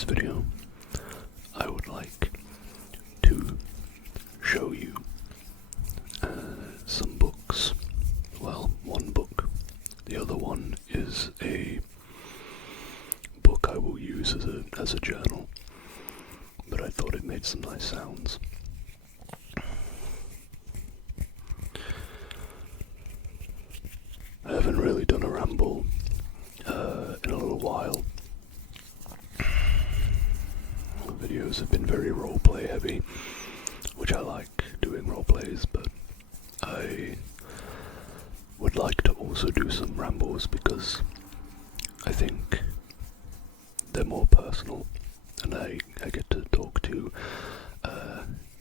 this video, I would like to show you some books. Well, one book. The other one is a book I will use as a journal, but I thought it made some nice sounds. I haven't really done a ramble in a little while. The videos have been very roleplay heavy, which I like doing roleplays, but I would like to also do some rambles because I think they're more personal, and I get to talk to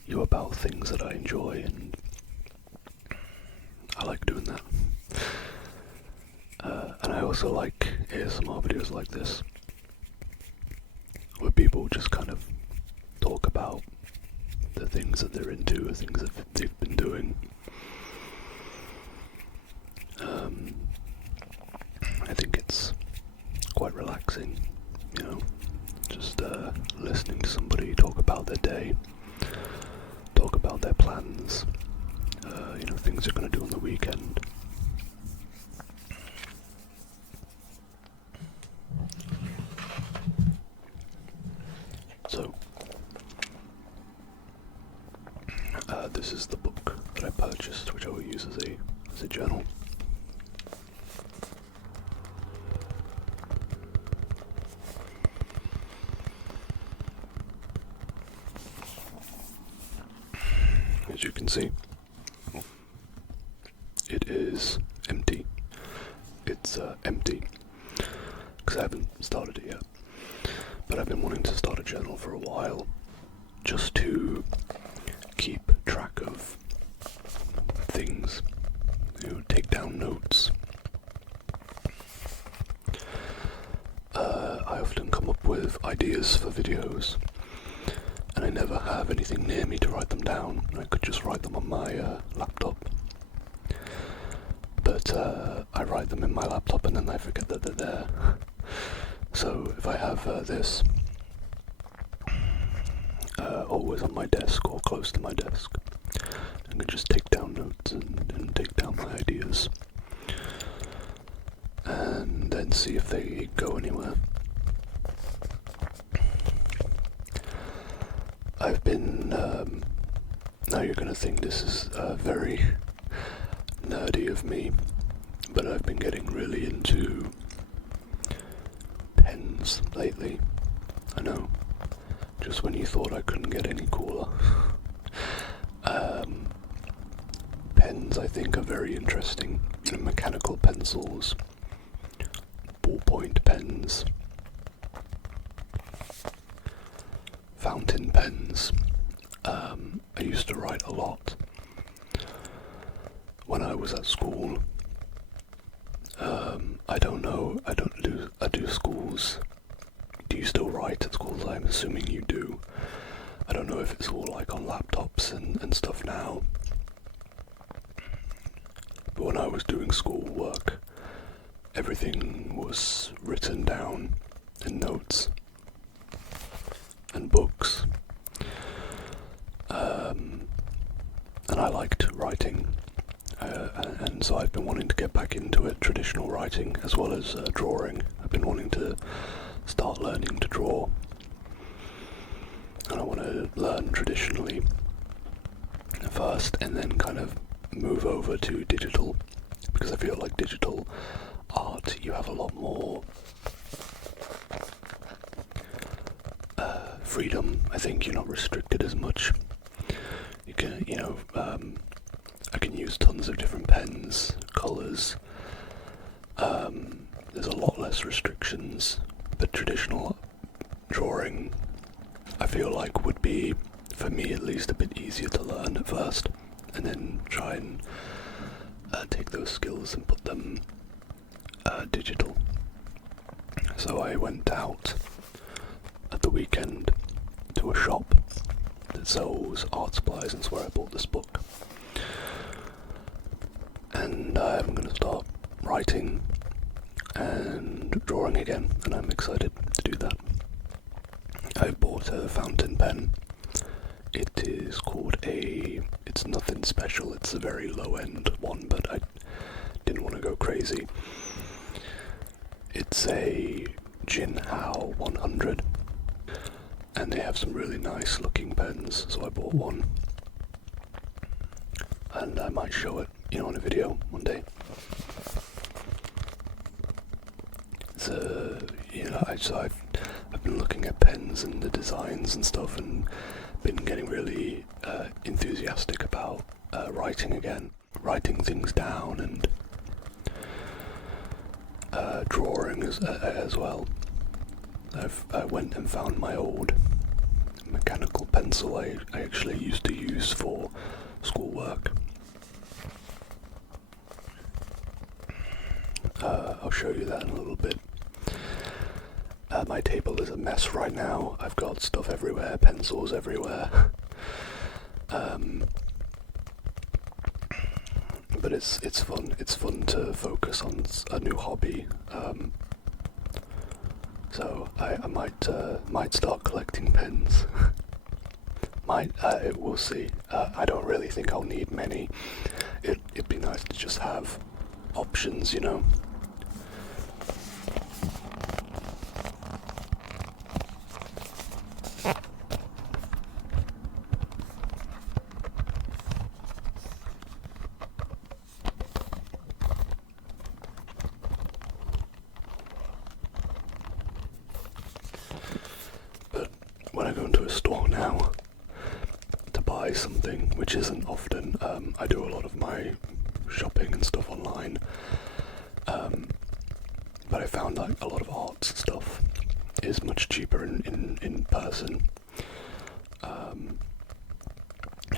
you about things that I enjoy, and I like doing that. And I also like ASMR videos like this, where people just kind of talk about the things that they're into, the things that they've been doing. I think it's quite relaxing, just listening to somebody talk about their day, talk about their plans, things they're going to do on the weekend. So, this is the book that I purchased, which I will use as a journal. As you can see, it is empty. It's empty because I haven't started it yet. But I've been wanting to start a journal for a while, just to keep track of things, take down notes. I often come up with ideas for videos, and I never have anything near me to write them down. I could just write them on my laptop. But I write them in my laptop and then I forget that they're there. So if I have this always on my desk or close to my desk, I can just take down notes and take down my ideas, and then see if they go anywhere. I've been, now you're gonna think this is very nerdy of me, but I've been getting really into pens lately. I know, just when you thought I couldn't get any cooler. Pens, I think, are very interesting. Mechanical pencils, ballpoint pens, fountain pens. I used to write a lot when I was at school. I do schools. Do you still write at schools? I'm assuming you do. I don't know if it's all like on laptops and stuff now. But when I was doing school work, everything was written down in notes and books. And I liked writing. And so I've been wanting to get back into it, traditional writing as well as drawing. I've been wanting to start learning to draw, and I want to learn traditionally first and then kind of move over to digital, because I feel like digital art, you have a lot more freedom. I think you're not restricted as much. You can, I can use tons of different pens, colours. There's a lot less restrictions, but traditional drawing, I feel like, would be, for me at least, a bit easier to learn at first, and then try and take those skills and put them digital. So I went out at the weekend to a shop that sells art supplies, and it's where I bought this book. And I'm going to start writing and drawing again, and I'm excited to do that. water fountain pen. It is called it's nothing special, it's a very low end one, but I didn't want to go crazy. It's a Jinhao 100, and they have some really nice looking pens, so I bought one. And I might show it, in a video one day. So, I've been looking at pens and the designs and stuff, and been getting really enthusiastic about writing again, writing things down, and drawing as well. I went and found my old mechanical pencil I actually used to use for schoolwork. I'll show you that in a little bit. My table is a mess right now. I've got stuff everywhere, pencils everywhere. But it's fun. It's fun to focus on a new hobby. So I might start collecting pens. We'll see. I don't really think I'll need many. It'd be nice to just have options, But when I go into a store now to buy something, which isn't often, I do a lot of my shopping and stuff online, but I found like a lot of art stuff is much cheaper in person.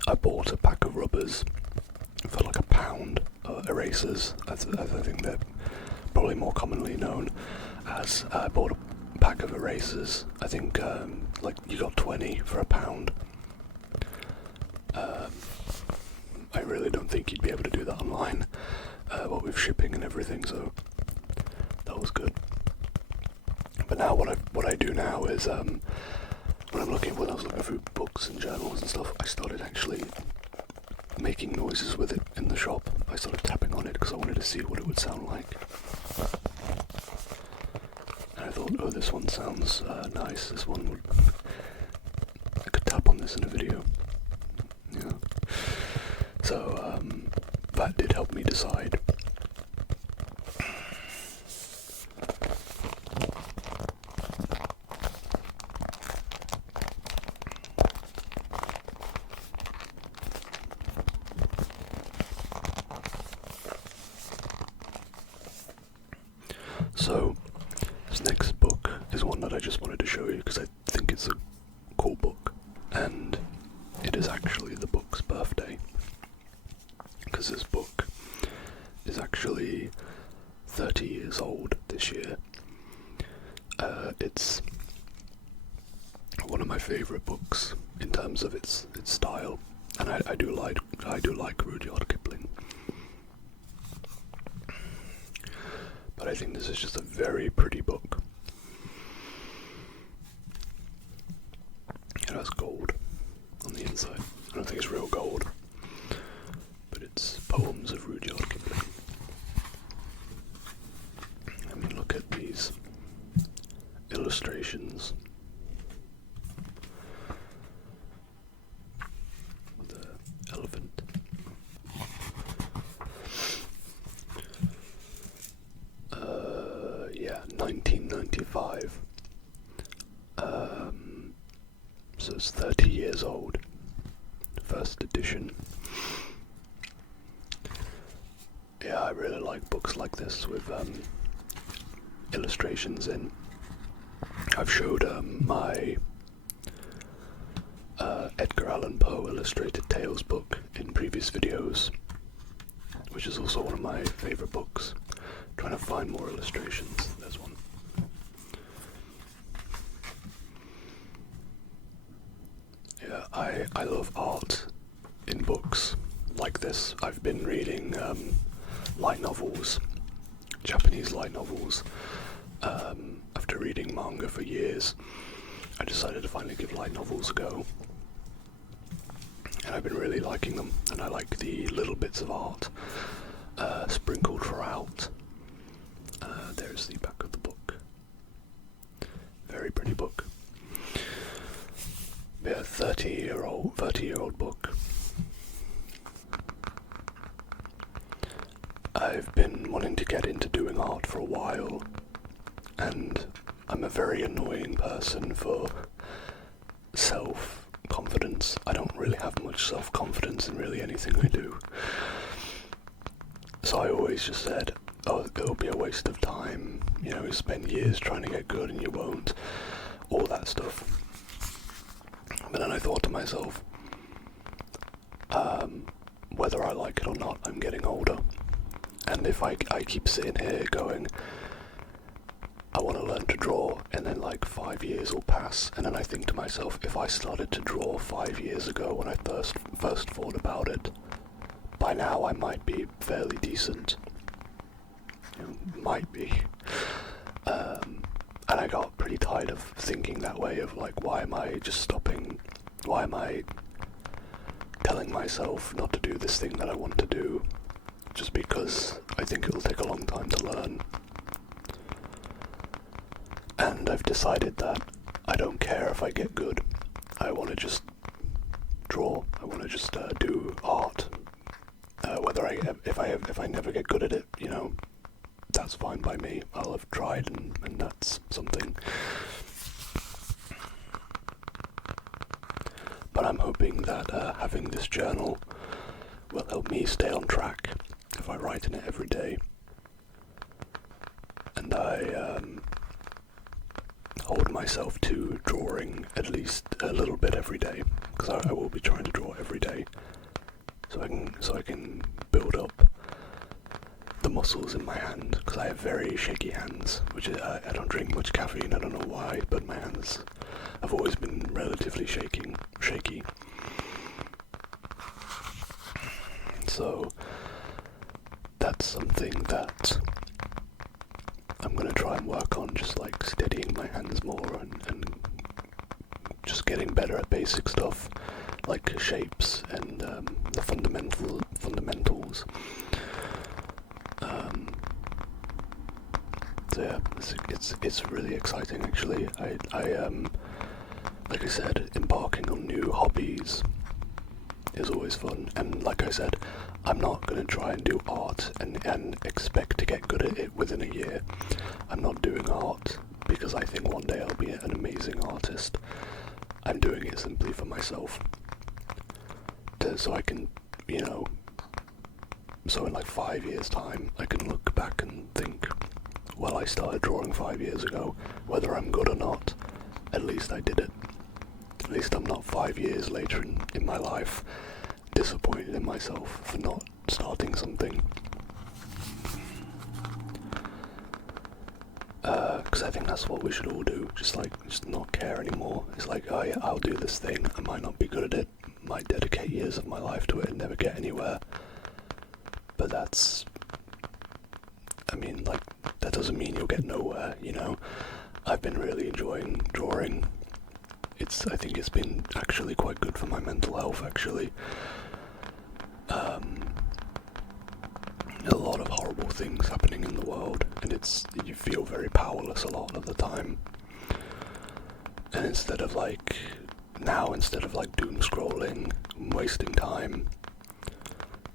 I bought a pack of rubbers for like £1, erasers, as I think they're probably more commonly known as. I bought a pack of erasers, I think like you got 20 for £1. I really don't think you'd be able to do that online, what with shipping and everything, so that was good. But now what I do now is when I was looking through books and journals and stuff, I started actually making noises with it in the shop. I started tapping on it because I wanted to see what it would sound like. And I thought, oh, this one sounds nice. This one would... I could tap on this in a video. Yeah. So that did help me decide. So, this next book is one that I just wanted to show you because I think it's a cool book, and it is actually the book's birthday, because this book is actually 30 years old this year. It's one of my favourite books in terms of its style, and I do like Rudyard Kipling. But I think this is just a very pretty book. It has gold on the inside. I don't think it's real gold, but it's poems of Rudyard Kipling. I mean, look at these illustrations. The elephant. Yeah, 1995. So it's 30 years old. First edition. Yeah, I really like books like this with illustrations in. I've showed my Edgar Allan Poe illustrated tales book in previous videos, which is also one of my favourite books. Trying to find more illustrations. There's one. Yeah, I love art in books like this. I've been reading light novels, Japanese light novels, after reading manga for years. I decided to finally give light novels a go. And I've been really liking them, and I like the little bits of art sprinkled throughout. There's the back of the book. Very pretty book. Yeah, 30-year-old book. I've been wanting to get into doing art for a while, and I'm a very annoying person for self-confidence. I don't really have much self-confidence in really anything I do. So I always just said, oh, it'll be a waste of time, you know, you spend years trying to get good and you won't, all that stuff. But then I thought to myself, whether I like it or not, I'm getting older. And if I keep sitting here going, I want to learn to draw, and then like 5 years will pass, and then I think to myself, if I started to draw 5 years ago when I first thought about it, by now I might be fairly decent. You know, might be. And I got pretty tired of thinking that way, of like, why am I just stopping? Why am I telling myself not to do this thing that I want to do, just because I think it'll take a long time to learn? And I've decided that I don't care if I get good. I want to just draw. I want to just do art. If I never get good at it, you know, that's fine by me. I'll have tried, and that's something. But I'm hoping that having this journal will help me stay on track if I write in it every day. And I hold myself to drawing at least a little bit every day, because I will be trying to draw every day, so I can build up the muscles in my hand, because I have very shaky hands, which is, I don't drink much caffeine, I don't know why, but my hands have always been relatively shaky. So that's something that I'm going to try and work on, just like steadying my hands more and just getting better at basic stuff like shapes and the fundamentals. So yeah, it's really exciting actually. I like I said, embarking on new hobbies is always fun, and like I said, I'm not going to try and do art and expect to get good at it within a year. I'm not doing art because I think one day I'll be an amazing artist. I'm doing it simply for myself. So I can, you know, so in like 5 years time, I can look back and think, well, I started drawing 5 years ago. Whether I'm good or not, at least I did it. At least I'm not 5 years later in my life disappointed in myself for not starting something. Because I think that's what we should all do, just not care anymore. It's like, oh yeah, I'll do this thing, I might not be good at it, might dedicate years of my life to it and never get anywhere. But that's, I mean, like, that doesn't mean you'll get nowhere, you know? I've been really enjoying drawing. I think it's been actually quite good for my mental health, actually. A lot of horrible things happening in the world, and you feel very powerless a lot of the time. And instead of like doom scrolling, wasting time,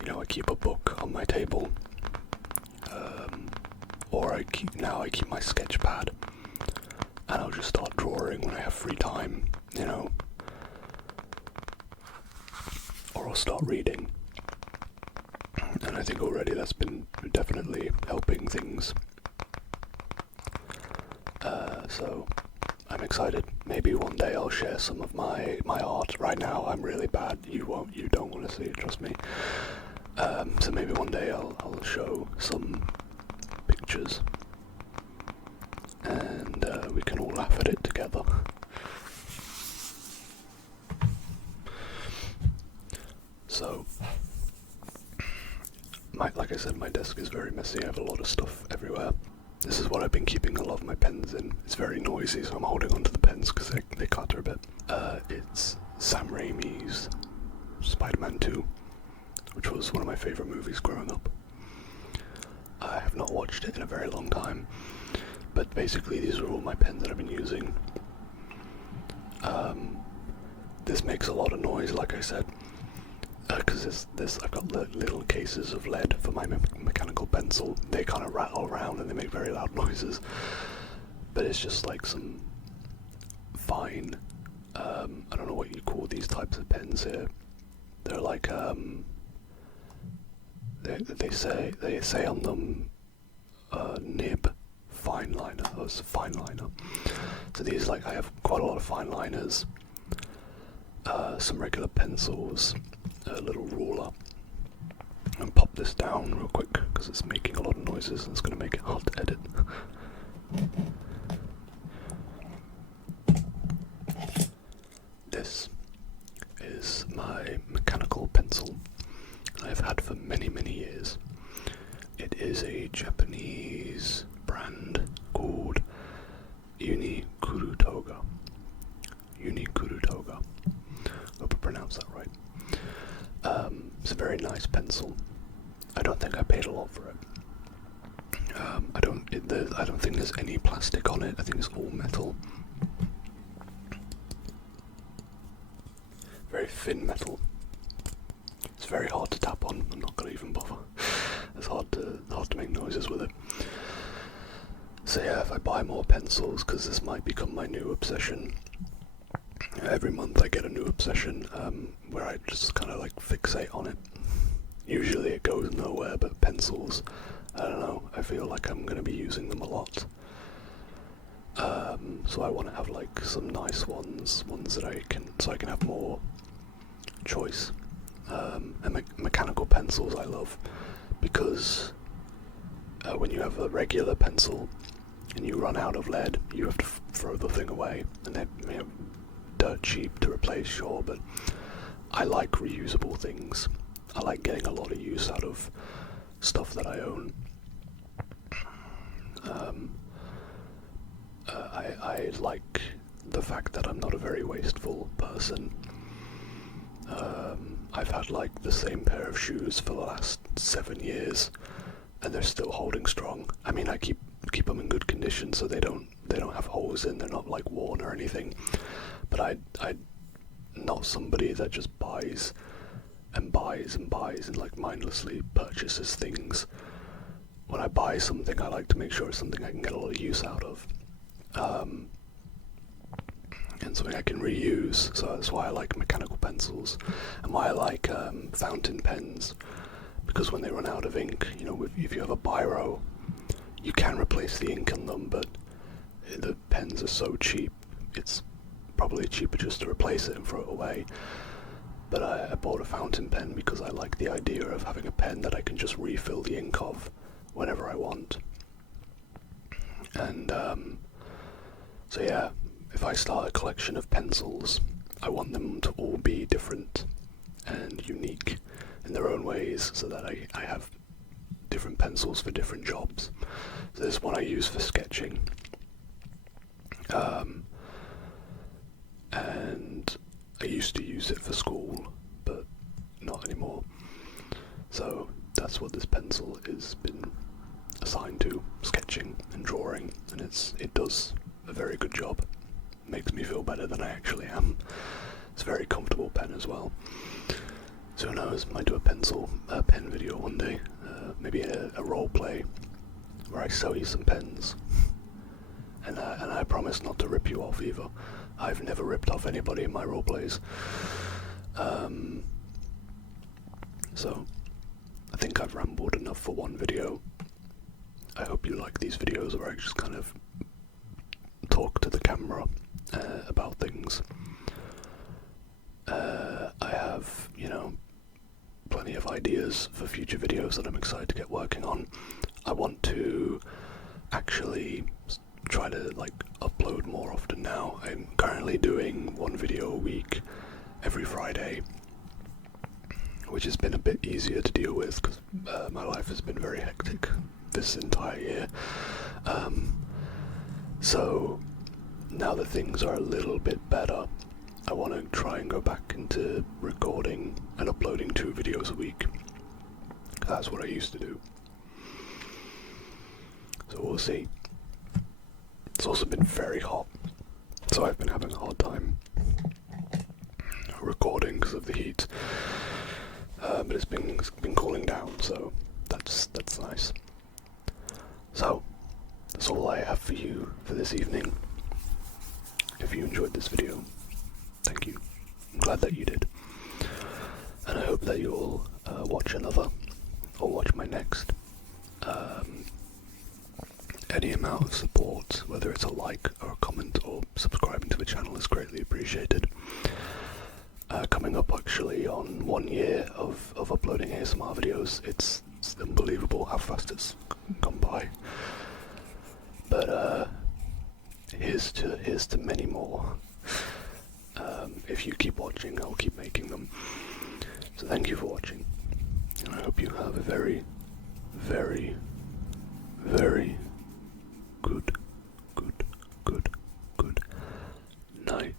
you know, I keep a book on my table, or I keep my sketch pad, and I'll just start drawing when I have free time, you know, or I'll start reading. And I think already that's been definitely helping things. So I'm excited. Maybe one day I'll share some of my art. Right now I'm really bad. You don't want to see it, trust me. So maybe one day I'll show some pictures, and we can all laugh at it together. So, like I said, my desk is very messy. I have a lot of stuff everywhere. This is what I've been keeping a lot of my pens in. It's very noisy, so I'm holding onto the pens because they clatter a bit. It's Sam Raimi's Spider-Man 2, which was one of my favourite movies growing up. I have not watched it in a very long time, but basically these are all my pens that I've been using. This makes a lot of noise, like I said, because I've got little cases of lead for my mechanical pencil. They kind of rattle around and they make very loud noises, but it's just like some fine, I don't know what you call these types of pens here. They're like, they say on them, nib fine liner. Oh, it's a fine liner. So these, like, I have quite a lot of fine liners, some regular pencils, a little ruler. And pop this down real quick because it's making a lot of noises and it's going to make it hard to edit. This is my mechanical pencil I've had for many, many years. It is a Japanese brand called Unikurutoga. Unikurutoga. Hope I pronounced that right. It's a very nice pencil. I don't think I paid a lot for it. I don't think there's any plastic on it. I think it's all metal. Very thin metal. It's very hard to tap on. I'm not gonna even bother. It's hard to make noises with it. So yeah, if I buy more pencils, because this might become my new obsession. Every month I get a new obsession where I just kind of like fixate on it. Usually it goes nowhere, but pencils, I don't know, I feel like I'm going to be using them a lot. So I want to have like some nice ones that I can have more choice. And mechanical pencils I love because when you have a regular pencil and you run out of lead, you have to throw the thing away, and they're dirt cheap to replace, sure, but I like reusable things. I like getting a lot of use out of stuff that I own. I like the fact that I'm not a very wasteful person. I've had like the same pair of shoes for the last 7 years, and they're still holding strong. I mean, I keep them in good condition so they don't have holes in. They're not like worn or anything. But I'm not somebody that just buys and like mindlessly purchases things. When I buy something, I like to make sure it's something I can get a lot of use out of. And something I can reuse, so that's why I like mechanical pencils, and why I like fountain pens, because when they run out of ink, you know, if you have a biro, you can replace the ink on them, but the pens are so cheap, it's probably cheaper just to replace it and throw it away. But I bought a fountain pen because I like the idea of having a pen that I can just refill the ink of whenever I want. And so yeah, if I start a collection of pencils, I want them to all be different and unique in their own ways, so that I have different pencils for different jobs. So this one I use for sketching, and I used to use it for school, but not anymore. So that's what this pencil has been assigned to, sketching and drawing, and it does a very good job. Makes me feel better than I actually am. It's a very comfortable pen as well. So who knows, might do a pen video one day. Maybe a role play where I sell you some pens. And I promise not to rip you off either. I've never ripped off anybody in my role plays. So I think I've rambled enough for one video. I hope you like these videos where I just kind of talk to the camera about things. I have, you know, plenty of ideas for future videos that I'm excited to get working on. I want to actually try to like upload more often now. I'm currently doing one video a week every Friday, which has been a bit easier to deal with because my life has been very hectic this entire year. So now that things are a little bit better, I want to try and go back into recording and uploading 2 videos a week. That's what I used to do. So we'll see. It's also been very hot, so I've been having a hard time recording because of the heat. But it's been cooling down, so that's nice. So that's all I have for you for this evening. If you enjoyed this video, thank you. I'm glad that you did, and I hope that you'll watch another or watch my next. Any amount of support, whether it's a like or a comment or subscribing to the channel, is greatly appreciated. Coming up actually on 1 year of uploading ASMR videos. It's unbelievable how fast it's gone by. But here's to many more. If you keep watching, I'll keep making them. So thank you for watching, and I hope you have a very, very, very good night.